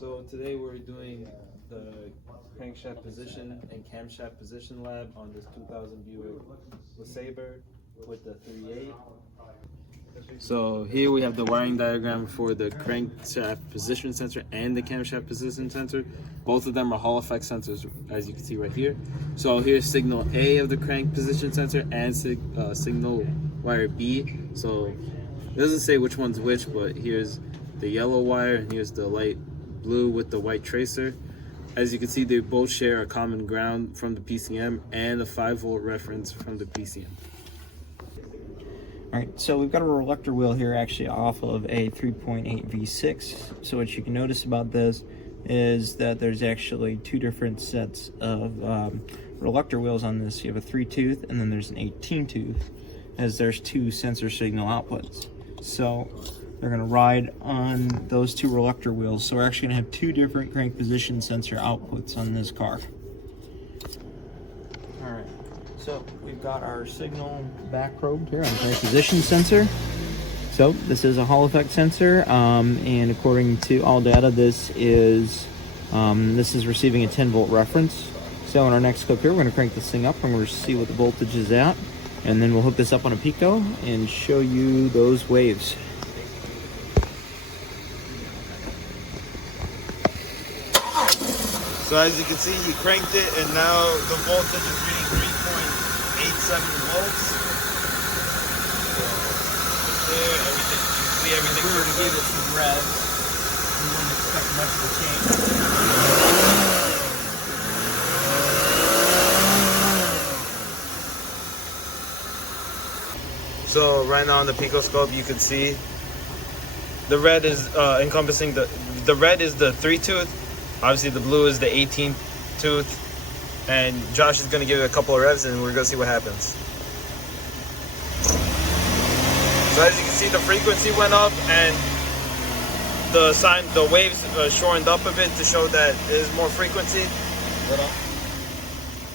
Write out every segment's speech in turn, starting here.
So today we're doing the crankshaft position and camshaft position lab on this 2000 Buick LeSabre with the 3.8. So here we have the wiring diagram for the crankshaft position sensor and the camshaft position sensor. Both of them are Hall effect sensors, as you can see right here. So here's signal A of the crank position sensor and signal wire B. So it doesn't say which one's which, but here's the yellow wire and here's the light blue with the white tracer. As you can see, they both share a common ground from the PCM and a 5-volt reference from the PCM. All right, so we've got a reluctor wheel here actually off of a 3.8 V6. So what you can notice about this is that there's actually two different sets of reluctor wheels on this. You have a 3-tooth and then there's an 18-tooth, as there's two sensor signal outputs. So they're going to ride on those two reluctor wheels. So we're actually going to have two different crank position sensor outputs on this car. All right, so we've got our signal back probed here on the crank position sensor. So this is a Hall effect sensor, and according to all data, this is receiving a 10-volt reference. So in our next clip here, we're going to crank this thing up and we're going to see what the voltage is at, and then we'll hook this up on a pico and show you those waves. So as you can see, he cranked it, and now the voltage is reading 3.87 volts. So there, everything, you can see everything. If we were to give it some revs, we wouldn't expect much of a change. So right now on the picoscope, you can see the red is encompassing the red is the 3-tooth. Obviously, the blue is the 18th tooth, and Josh is going to give it a couple of revs, and we're going to see what happens. So as you can see, the frequency went up, and the waves shortened up a bit to show that there's more frequency.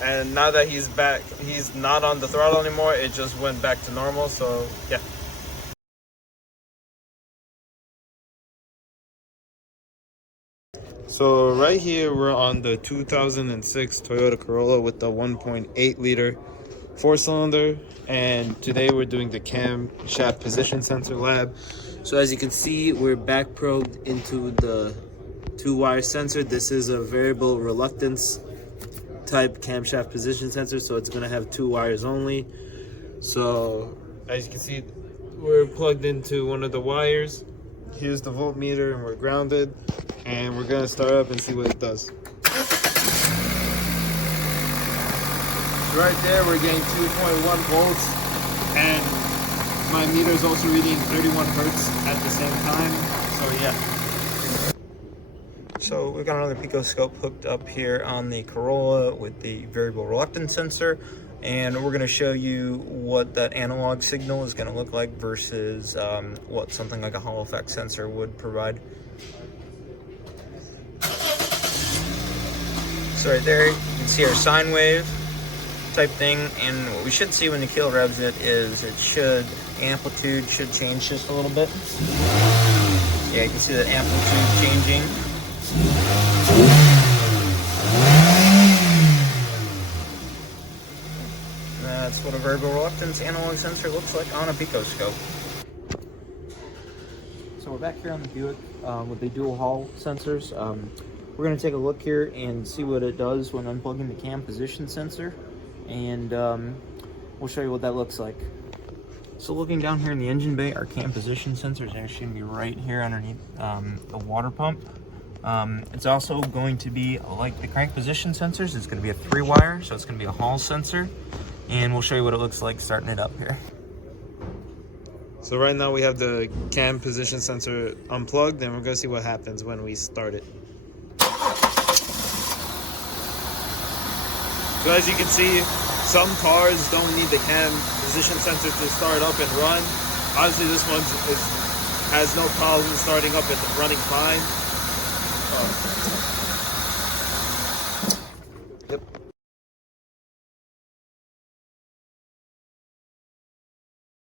And now that he's back, he's not on the throttle anymore. It just went back to normal. So yeah. So right here we're on the 2006 Toyota Corolla with the 1.8 liter 4-cylinder, and today we're doing the camshaft position sensor lab. So as you can see, we're back probed into the 2-wire sensor. This is a variable reluctance type camshaft position sensor, so it's going to have 2 wires only. So as you can see, we're plugged into one of the wires. Here's the voltmeter, and we're grounded, and we're gonna start up and see what it does. So right there, we're getting 2.1 volts, and my meter is also reading 31 hertz at the same time. So yeah. So we've got another picoscope hooked up here on the Corolla with the variable reluctance sensor, and we're going to show you what that analog signal is going to look like versus what something like a Hall effect sensor would provide. So right there, you can see our sine wave type thing, and what we should see when the keel revs it is amplitude should change just a little bit. Yeah, you can see that amplitude changing. That's what a variable reluctance analog sensor looks like on a picoscope. So we're back here on the Buick with the dual Hall sensors. We're going to take a look here and see what it does when unplugging the cam position sensor, and we'll show you what that looks like. So looking down here in the engine bay, our cam position sensor is actually going to be right here underneath the water pump. It's also going to be like the crank position sensors. It's going to be a 3-wire, so it's going to be a Hall sensor, and we'll show you what it looks like starting it up here. So right now we have the cam position sensor unplugged, and we're gonna see what happens when we start it. So as you can see, some cars don't need the cam position sensor to start up and run. Obviously this one has no problem starting up and running fine.